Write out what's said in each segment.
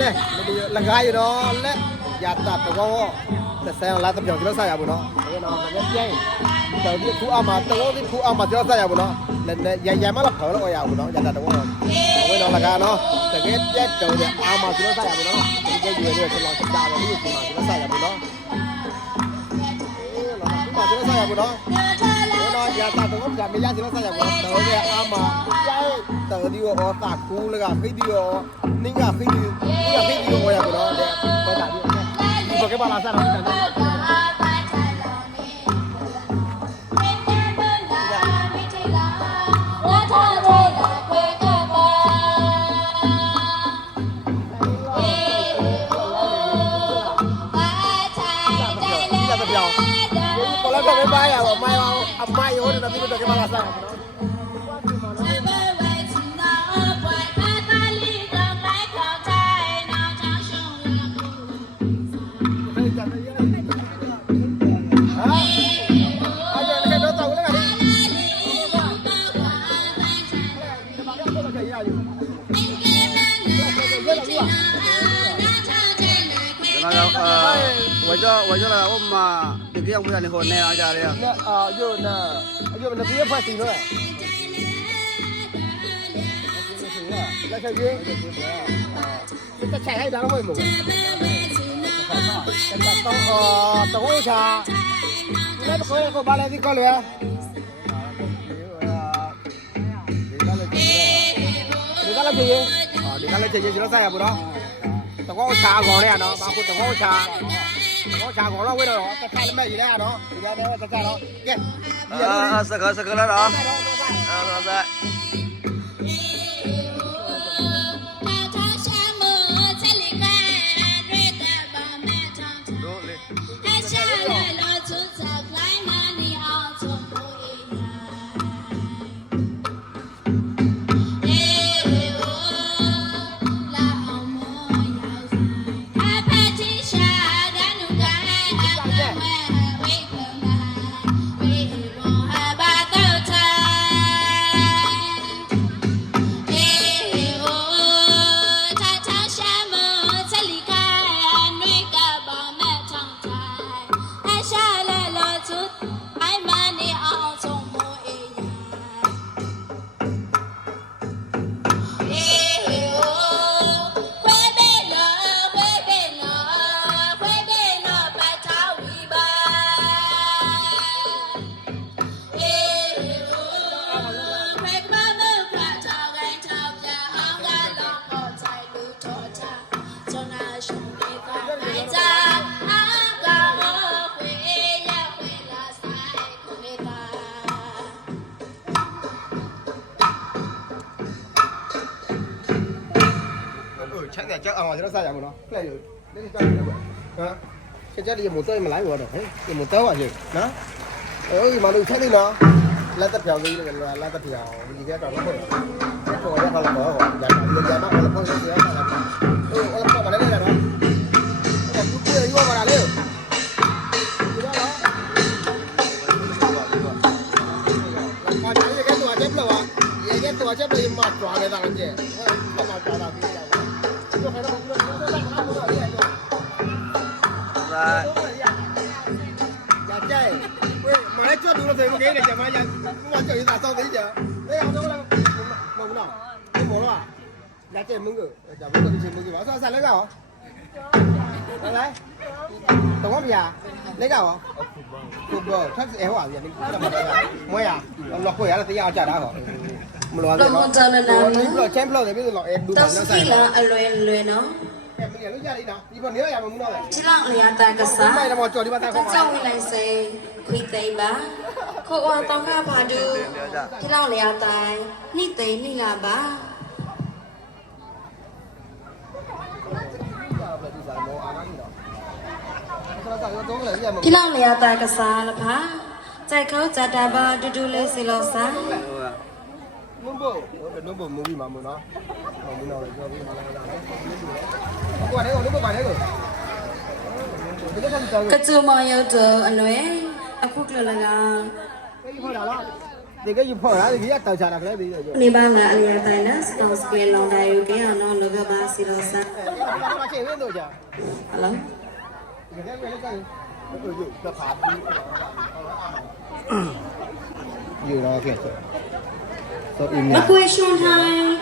เนยลังกาอยู่เนาะ และยาตัดแต่วก็แต่แซงลายตะเบียงที่เราใส่ยาบุเนาะเดี๋ยวที่ผู่เอามาตัว่าที่ผู่เอามาที่เราใส่ยาบุเนาะเนี่ยเนยใหญ่ใหญ่มาละเผื่อละก็ยาบุเนาะ อยากตัดตัวเ่าไม่โดนลังกาเนาะ แต่เงีแยเตัวเนี่ยเอามาที่เราใส่ยาบุนเนาะมันจะอยู่ในเรื่องที่เราจ้่งเราที่เราใส่ยาบุเนาะเออเราที่เราใส่ยาบุเนาะยาตาตงก็จะไม่ยากสิเราใส่ยาเตอร์เนี่ยอามาใช่เตอร์ดียวอสยกคู่เลยก็ใหเดีวอนิ่งก็ให้ดีนี่ก็ใหเดียวอยากรู้เนี่ยไปด่าดีวอเนี่ยคุณบอกแค่ภาษาอังกฤษ maiores na vida do que Malazar. Wajah, wajah lah, om. Um, uh... ပြောင်းဝင်လာနေခေါ်နေလာကြတယ်။အာအယုနာအယုနာပြေးဖတ်စီတော့။那小军，这个菜还长得没么？这个冬哦，冬虾，你那不可以给我把那的搞了？啊，你那个姐姐，你那个姐姐，啊，你那个姐姐，你那菜也不多，冬瓜虾搞了呀，喏，包括冬瓜虾。我、哦、下锅了，回头再看你买两啊？中，几两？再再中，来。啊四哥，四哥来了啊！老师。啊 cái chết đi một tơi mà lái vừa được ấy một tơi à gì đó ơi ừ, mà đừng chết đi nó lái tập kiểu gì là lái tập kiểu gì cái trò nó bự cái trò nó không là bự rồi dạ dạ dạ nó không là bự gì hết Yeah. ไม่ใช่ดูแล้วเสร็จเมื่อกี้เนี่ยจะมาอย่างมาเจออีสานโซ่ที่เจอได้ยังไงมึงมึงหน่อมมึงบอกว่าอยากเจอมึงเหรออยากเจอมึงก็ดีใจมึงกี่วันซ้อนเสร็จแล้วเหรอได้ไหมตรงนั้นพี่อ่ะได้เหรอคุณบ่ชักเอ๋หว่าอย่างนี้มึงอ่ะเราคุยอะไรตีเอาจ่าได้เหรอมึงรู้อะไรเราโมเดลเลยนะแชมป์เราเนี่ยพี่เราเอ็ดดูมันแล้วใส่ကျွန်တော်ညရာတာကစားကျွန်တော်ဝင်လိုက်စေခွေသိမ့်ပါခေါ်အောင်တောင်းခါပါဒူကျွန်တော်ညရာတိုင်းနှိသိမ့်နှိလာပါကျွန်တော်ညရာတာကစားလပါစိုက်ခေါ်ဇာတာပါအတူတူလေးစီလို့စားနုံဘောနုံဘောမူမီမမနော်မင်းတို့လည်းကြောက်ပြီးမလာလာနော် cái chưa mà giờ chờ anh nói anh phúc là là thì cái gì phở đó thì cái tàu chả đặc đấy bây giờ mình bảo là anh là tài nó tàu skin lòng đầy cái anh nó là cái ba xí đó sao alo nó quay xuống thôi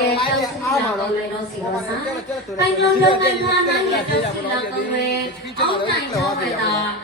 che è la sua dove non si lo sa, ma in un giorno in mano gli è già sulla come onda in giove da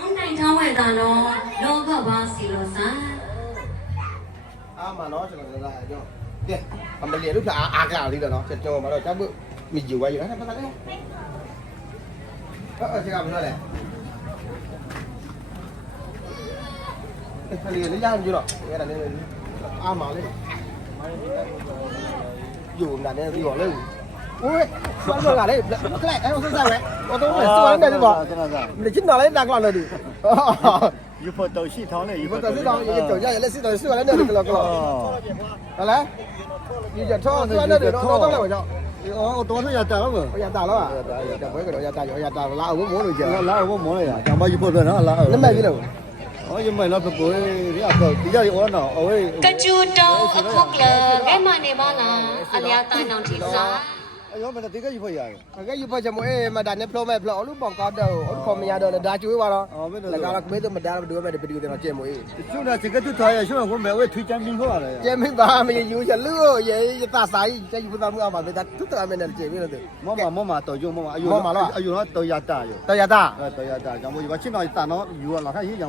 onda in giove da no, dopo va si lo sa. Ah ma no, ce l'ho già, già. Yeah. mình liền lúc là à cái nào đi rồi nó chết cho mà rồi chắc bự mình dìu quay rồi đấy nó thế nào mình nói này liền lấy dao như rồi nghe là nên ăn mà lên อยู่นั่นแหละที่บอกเลยโอ้ยมันก็กะเลยแคล้ไอ้โซซ่าไว้โอ้ตัวนั้นตัวนั้นเนี่ยที่บอกมันจะขึ้นมาเลยดักหลอกเลยดิอยู่พอตัวชิท้องเนี่ยอยู่พอตัวชิท้องอยู่จ่อยาแล้วชิท้องชิวแล้วเนี่ยกลอกๆเอาละอยู่จะท้องตัวนั้นเนี่ยท้องต้องเลยว่าเจ้าโอ้ตัวนั้นอย่าตัดหรอกอย่าตัดหรอกอ่ะจะไปก็อย่าตัดอย่าตัดลาอู้หมอเลยจ้ะลาอู้หมอเลยอ่ะจะมาอยู่พอตัวเนาะลาอู้นั่นแม่พี่เหรอ Cách chú đâu ở quốc cái mà này bà là, à lìa tài năng trị giá. Ayo, mana tiga ibu ya? Kaga ibu macam, eh, madan ni pelu, lu bangka ada, lu kau mian ada, le dah cuci wala. Le kalau kau macam madan, dua macam beri dia macam ibu. Cuma tiga tu thay, cuma aku mewah tu jamin kau lah. Jamin bah, macam ibu jadi lu, ye, ye tak sayi,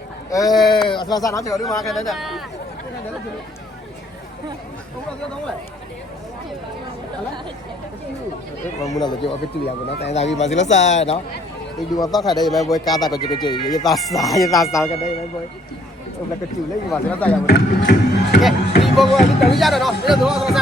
ra nó chở đi mà cái đấy này มันมันเราจะเอาไปตีอย่างนั้นแต่ได้ที่มาซิละซ่าเนาะไปดูว่าต้องใครได้มั้ยบ่ยกาตากับจิกิจิยะซ่าซ่ายะซ่าซ่ากันได้มั้ยบ่ยเอาละก็จิ๋วเลยมาซิละซ่าอย่างนั้นโอเคนี่บ่ว่าจะจะยาดเนาะเดี๋ยวดูว่าซ่า